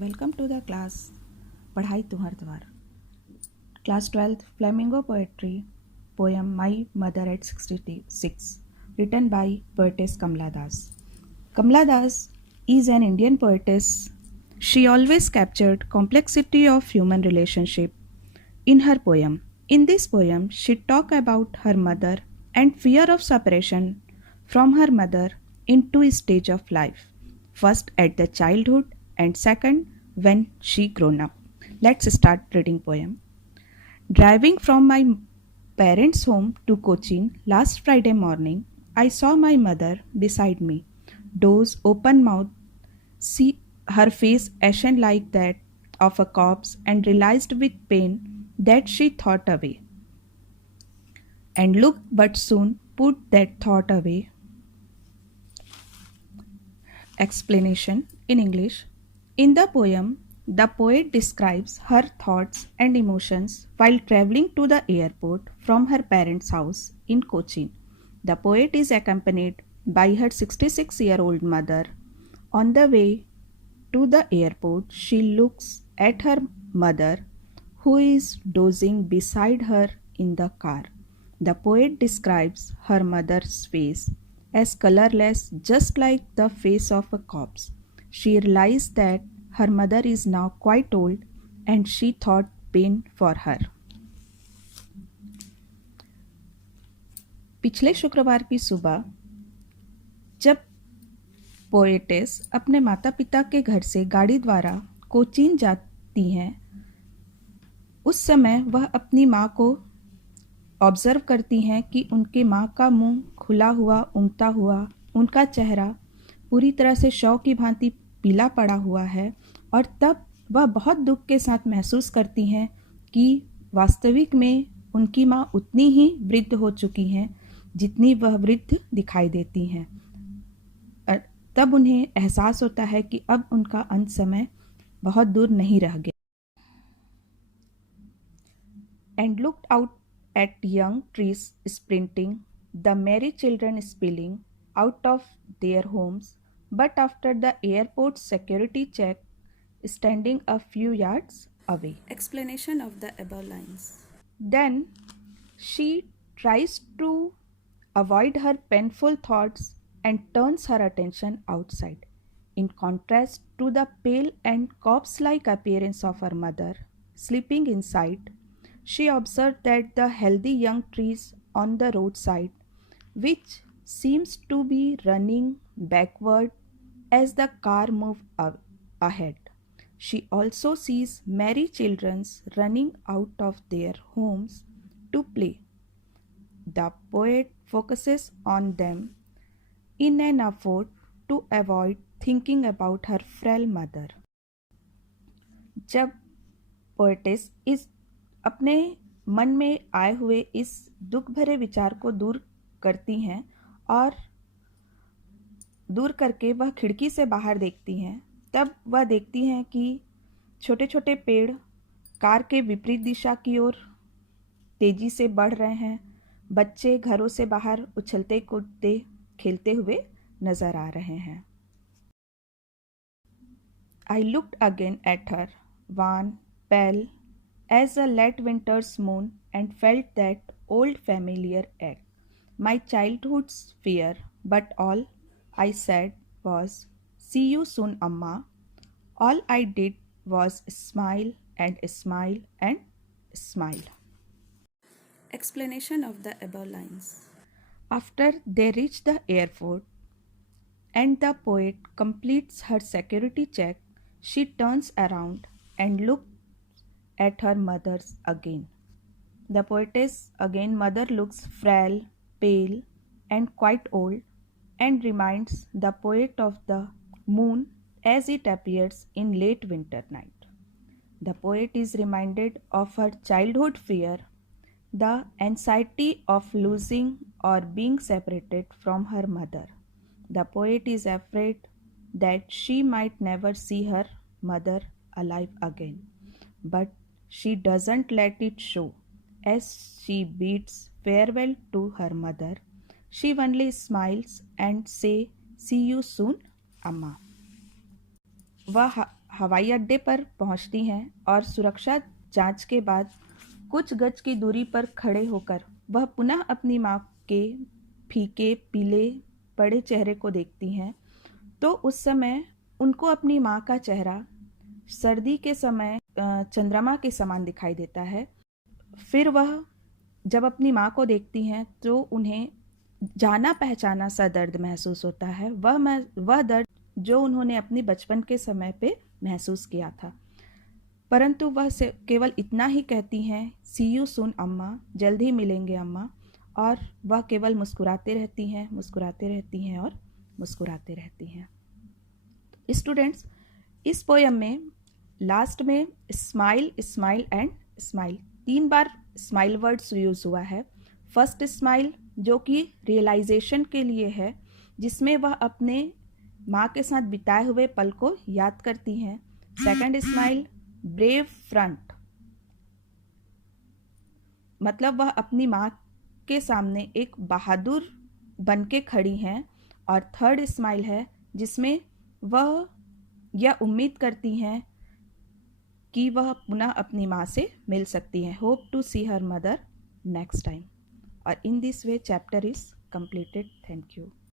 Welcome to the class पढ़ाई तुम्हार द्वार Class 12th Flamingo Poetry Poem My Mother at 66 written by poetess Kamla Das. Kamla Das is an Indian poetess. She always captured complexity of human relationship in her poem. In this poem, she talked about her mother and fear of separation from her mother in two stages of life. First at the childhood and second when she grown up. Let's start reading poem. Driving from my parents' home to Cochin last Friday morning, I saw my mother beside me, doors open mouth, see her face ashen like that of a corpse, and realized with pain that she thought away, and looked but soon put that thought away. Explanation in English. In the poem, the poet describes her thoughts and emotions while traveling to the airport from her parents' house in Cochin. The poet is accompanied by her 66-year-old mother. On the way to the airport, she looks at her mother, who is dozing beside her in the car. The poet describes her mother's face as colorless, just like the face of a corpse. She realized that her mother is now quite old and she thought pain for her. पिछले शुक्रवार की सुबह जब poetess अपने माता पिता के घर से गाड़ी द्वारा कोचीन जाती हैं, उस समय वह अपनी माँ को ऑब्जर्व करती हैं कि उनकी माँ का मुंह खुला हुआ उमता हुआ, उनका चेहरा पूरी तरह से शव की भांति पीला पड़ा हुआ है, और तब वह बहुत दुख के साथ महसूस करती हैं कि वास्तविक में उनकी माँ उतनी ही वृद्ध हो चुकी हैं जितनी वह वृद्ध दिखाई देती हैं। तब उन्हें एहसास होता है कि अब उनका अंत समय बहुत दूर नहीं रह गया। And looked out at young trees sprinting, the merry children spilling out of their homes, but after the airport security check, standing a few yards away. Explanation of the above lines. Then she tries to avoid her painful thoughts and turns her attention outside. In contrast to the pale and corpse like appearance of her mother, sleeping inside, she observed that the healthy young trees on the roadside, which seems to be running backward as the car moved ahead. She also sees merry children running out of their homes to play. The poet focuses on them in an effort to avoid thinking about her frail mother. जब poetess इस अपने मन में आए हुए इस दुख भरे विचार को दूर करती हैं और दूर करके वह खिड़की से बाहर देखती हैं, तब वह देखती हैं कि छोटे छोटे पेड़ कार के विपरीत दिशा की ओर तेजी से बढ़ रहे हैं। बच्चे घरों से बाहर उछलते कूदते खेलते हुए नजर आ रहे हैं। I looked again at her, wan, pale as a late winter's moon, and felt that old familiar ache. My childhood's fear, but all I said was, "See you soon, Amma." All I did was smile and smile and smile. Explanation of the above lines. After they reach the airport and the poet completes her security check, she turns around and looks at her mother again. The poetess again mother looks frail, pale, and quite old, and reminds the poet of the moon as it appears in late winter night. The poet is reminded of her childhood fear, the anxiety of losing or being separated from her mother. The poet is afraid that she might never see her mother alive again, but she doesn't let it show. As she bids farewell to her mother, she only smiles and says, "See you soon, Amma." वह हवाई अड्डे पर पहुंचती हैं और सुरक्षा जांच के बाद कुछ गज की दूरी पर खड़े होकर वह पुनः अपनी माँ के फीके पीले बड़े चेहरे को देखती हैं, तो उस समय उनको अपनी माँ का चेहरा सर्दी के समय चंद्रमा के समान दिखाई देता है। फिर वह जब अपनी माँ को देखती हैं तो उन्हें जाना पहचाना सा दर्द महसूस होता है, वह दर्द जो उन्होंने अपनी बचपन के समय पे महसूस किया था। परंतु वह केवल इतना ही कहती हैं, सी यू सून अम्मा, जल्द ही मिलेंगे अम्मा, और वह केवल मुस्कुराते रहती हैं, मुस्कुराते रहती हैं और मुस्कुराते रहती हैं। स्टूडेंट्स, इस पोयम में लास्ट में smile smile and smile 3 bar smile words use हुआ है। फर्स्ट स्माइल जो कि रियलाइजेशन के लिए है, जिसमें वह अपने माँ के साथ बिताए हुए पल को याद करती हैं। सेकंड स्माइल ब्रेव फ्रंट, मतलब वह अपनी माँ के सामने एक बहादुर बन के खड़ी हैं। और थर्ड स्माइल है जिसमें वह यह उम्मीद करती हैं कि वह पुनः अपनी माँ से मिल सकती हैं। Hope to see her mother next time. और in this way chapter is completed. Thank you.